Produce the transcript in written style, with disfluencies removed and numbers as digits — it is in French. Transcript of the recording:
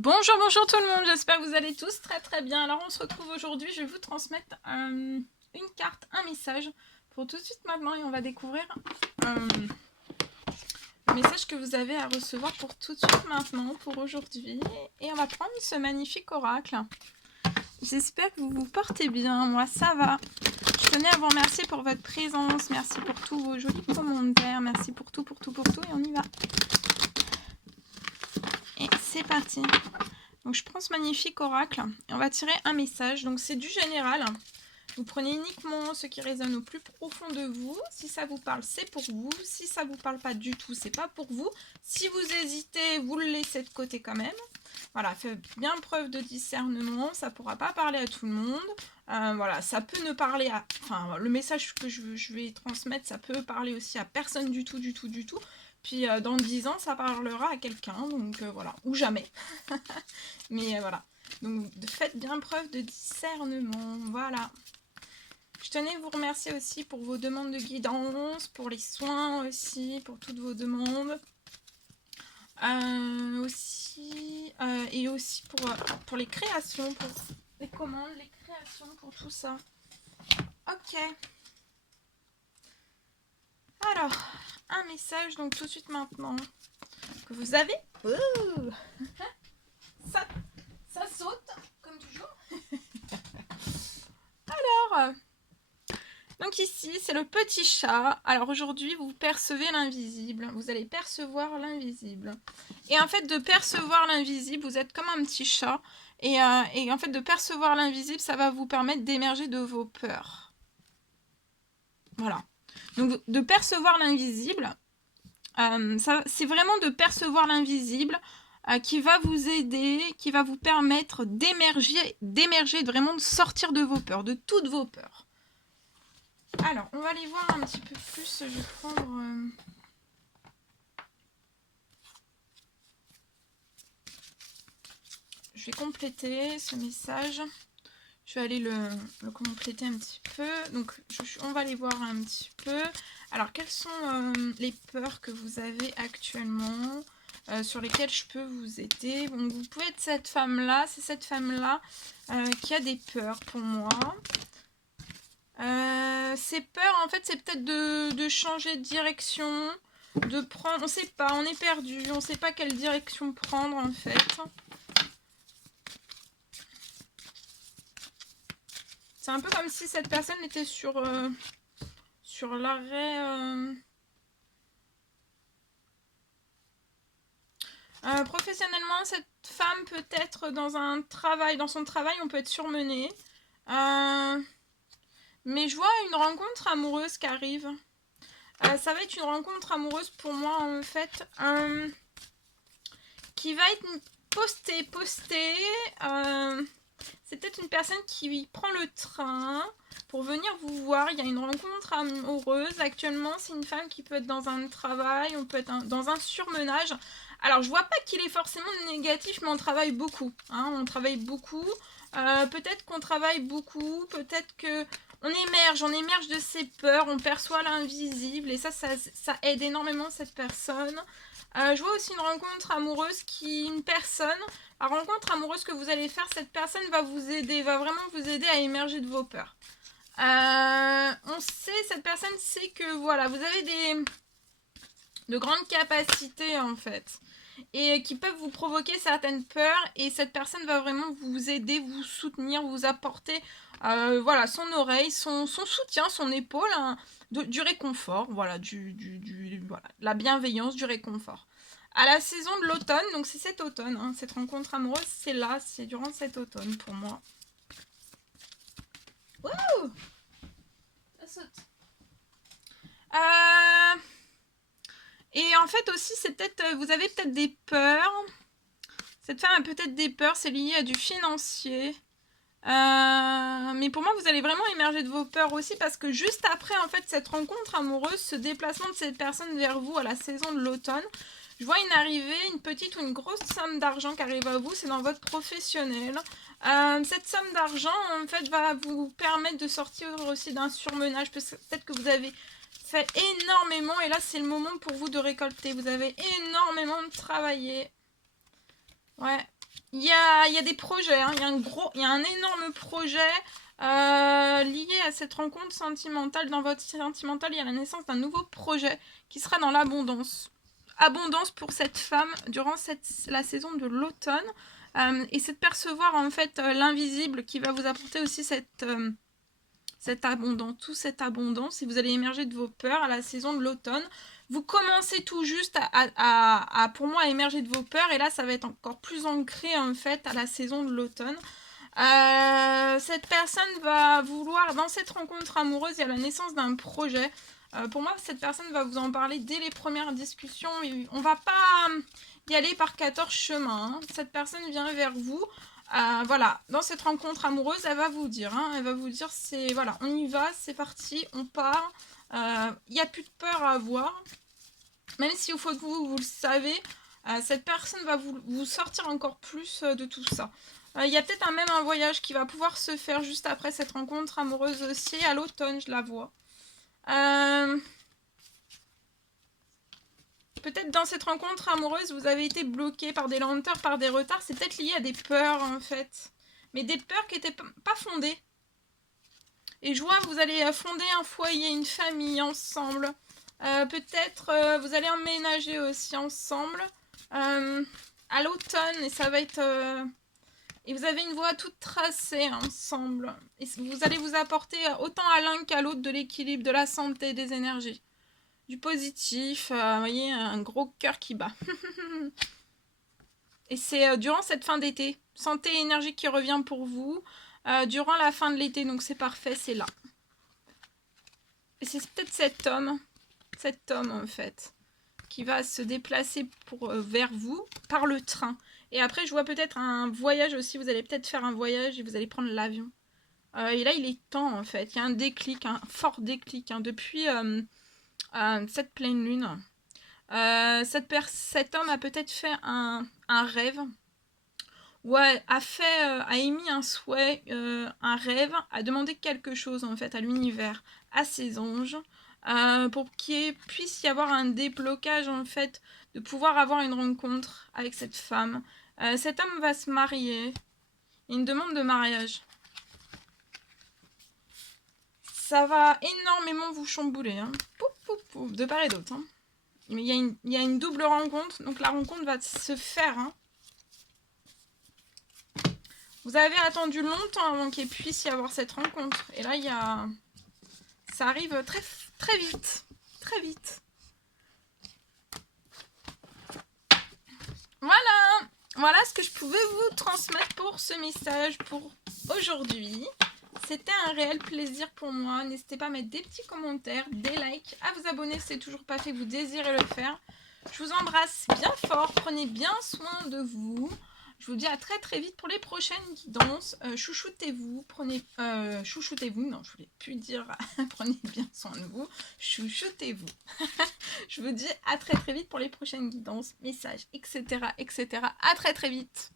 Bonjour, bonjour tout le monde, j'espère que vous allez tous très bien. Alors on se retrouve aujourd'hui, je vais vous transmettre une carte, un message pour tout de suite maintenant et on va découvrir le message que vous avez à recevoir pour tout de suite maintenant, pour aujourd'hui. Et on va prendre ce magnifique oracle. J'espère que vous vous portez bien, moi ça va. Je tenais à vous remercier pour votre présence, merci pour tous vos jolis commentaires, merci pour tout et on y va. Et c'est parti. Donc je prends ce magnifique oracle et on va tirer un message. Donc c'est du général. Vous prenez uniquement ce qui résonne au plus profond de vous. Si ça vous parle, c'est pour vous. Si ça vous parle pas du tout, c'est pas pour vous. Si vous hésitez, vous le laissez de côté quand même. Voilà, faites bien preuve de discernement. Ça pourra pas parler à tout le monde. Voilà, ça peut ne parler à... Enfin, le message que je vais transmettre, ça peut parler aussi à personne du tout. Puis dans 10 ans, ça parlera à quelqu'un, donc voilà, ou jamais. Mais voilà, donc faites bien preuve de discernement, voilà. Je tenais à vous remercier aussi pour vos demandes de guidance, pour les soins aussi, pour toutes vos demandes. Et aussi pour les créations, pour les commandes, les créations, pour tout ça. Ok. Alors, un message, donc tout de suite maintenant, que vous avez... Ouh ça saute, comme toujours. Alors, donc ici, c'est le petit chat. Alors aujourd'hui, vous percevez l'invisible. Vous allez percevoir l'invisible. Et en fait, de percevoir l'invisible, vous êtes comme un petit chat. Et en fait, de percevoir l'invisible, ça va vous permettre d'émerger de vos peurs. Voilà. Donc, de percevoir l'invisible, c'est vraiment de percevoir l'invisible qui va vous aider, qui va vous permettre d'émerger, vraiment de sortir de vos peurs, de toutes vos peurs. Alors, on va aller voir un petit peu plus. Je vais prendre... Je vais compléter ce message. Je vais aller le compléter un petit peu. Donc, on va aller voir un petit peu. Alors, quelles sont les peurs que vous avez actuellement sur lesquelles je peux vous aider? Bon, vous pouvez être cette femme-là. C'est cette femme-là qui a des peurs pour moi. Ces peurs, en fait, c'est peut-être de changer de direction, de prendre... On sait pas, on est perdu, on sait pas quelle direction prendre, en fait. C'est un peu comme si cette personne était sur l'arrêt... professionnellement, cette femme peut être dans son travail, on peut être surmené. Mais je vois une rencontre amoureuse qui arrive. Ça va être une rencontre amoureuse pour moi, en fait, qui va être postée. C'est peut-être une personne qui prend le train pour venir vous voir. Il y a une rencontre amoureuse. Actuellement, c'est une femme qui peut être dans un travail, on peut être dans un surmenage. Alors, je vois pas qu'il est forcément négatif, mais on travaille beaucoup. Hein, on travaille beaucoup. Peut-être qu'on travaille beaucoup, peut-être que on émerge de ses peurs, on perçoit l'invisible, et ça aide énormément cette personne. Je vois aussi une rencontre amoureuse la rencontre amoureuse que vous allez faire, cette personne va vous aider, va vraiment vous aider à émerger de vos peurs. Cette personne sait que voilà, vous avez de grandes capacités en fait, et qui peuvent vous provoquer certaines peurs, et cette personne va vraiment vous aider, vous soutenir, vous apporter voilà, son oreille, son soutien, son épaule, hein, du réconfort, voilà, voilà, la bienveillance, du réconfort. À la saison de l'automne, donc c'est cet automne, hein, cette rencontre amoureuse, c'est durant cet automne pour moi. Wouh! Ça saute. Et en fait aussi, c'est peut-être, vous avez peut-être des peurs. Cette femme a peut-être des peurs, c'est lié à du financier. Mais pour moi, vous allez vraiment émerger de vos peurs aussi, parce que juste après, en fait, cette rencontre amoureuse, ce déplacement de cette personne vers vous à la saison de l'automne, je vois une arrivée, une petite ou une grosse somme d'argent qui arrive à vous, c'est dans votre professionnel. Cette somme d'argent, en fait, va vous permettre de sortir aussi d'un surmenage. Peut-être que vous avez fait énormément, et là, c'est le moment pour vous de récolter. Vous avez énormément travaillé. Ouais. il y a des projets, hein. Il y a un énorme projet lié à cette rencontre sentimentale. Dans votre sentimental, il y a la naissance d'un nouveau projet qui sera dans l'abondance. Abondance pour cette femme durant la saison de l'automne. Et c'est de percevoir en fait l'invisible qui va vous apporter aussi cette abondance, toute cette abondance, et vous allez émerger de vos peurs à la saison de l'automne. Vous commencez tout juste pour moi, à émerger de vos peurs, et là, ça va être encore plus ancré, en fait, à la saison de l'automne. Cette personne va vouloir, dans cette rencontre amoureuse, il y a la naissance d'un projet. Pour moi, cette personne va vous en parler dès les premières discussions. On va pas y aller par 14 chemins, hein. Cette personne vient vers vous. Voilà, dans cette rencontre amoureuse, elle va vous dire, hein, c'est voilà, on y va, c'est parti, on part. Il n'y a plus de peur à avoir. Même si au fond de vous, vous le savez, cette personne va vous sortir encore plus de tout ça. Il y a peut-être même un voyage qui va pouvoir se faire juste après cette rencontre amoureuse aussi, à l'automne, je la vois. Peut-être dans cette rencontre amoureuse, vous avez été bloqué par des lenteurs, par des retards. C'est peut-être lié à des peurs, en fait. Mais des peurs qui n'étaient pas fondées. Et je vois, vous allez fonder un foyer, une famille ensemble. Peut-être vous allez emménager aussi ensemble. À l'automne, et ça va être... et vous avez une voie toute tracée ensemble. Et vous allez vous apporter autant à l'un qu'à l'autre de l'équilibre, de la santé, des énergies. Du positif, vous voyez, un gros cœur qui bat. Et c'est durant cette fin d'été. Santé et énergie qui revient pour vous. Durant la fin de l'été, donc c'est parfait, c'est là. Et c'est peut-être cet homme en fait, qui va se déplacer vers vous par le train. Et après, je vois peut-être un voyage aussi. Vous allez peut-être faire un voyage et vous allez prendre l'avion. Et là, il est temps en fait. Il y a un déclic, un fort déclic depuis cette pleine lune. Cet homme a peut-être fait un rêve, ou a émis un souhait, un rêve, a demandé quelque chose en fait à l'univers, à ses anges, pour qu'il puisse y avoir un déblocage en fait, de pouvoir avoir une rencontre avec cette femme. Cet homme va se marier, une demande de mariage. Ça va énormément vous chambouler, hein. Pouf, pouf, pouf, de part et d'autre, hein. Mais il y a une double rencontre, donc la rencontre va se faire, hein. Vous avez attendu longtemps avant qu'il puisse y avoir cette rencontre. Et là, ça arrive très, très vite. Très vite. Voilà. Voilà ce que je pouvais vous transmettre pour ce message pour aujourd'hui. C'était un réel plaisir pour moi. N'hésitez pas à mettre des petits commentaires, des likes, à vous abonner si c'est toujours pas fait, que vous désirez le faire. Je vous embrasse bien fort. Prenez bien soin de vous. Je vous dis à très très vite pour les prochaines guidances. Chouchoutez-vous, chouchoutez-vous, non, je voulais plus dire prenez bien soin de vous. Chouchoutez-vous. Je vous dis à très très vite pour les prochaines guidances, messages, etc. etc. À très très vite.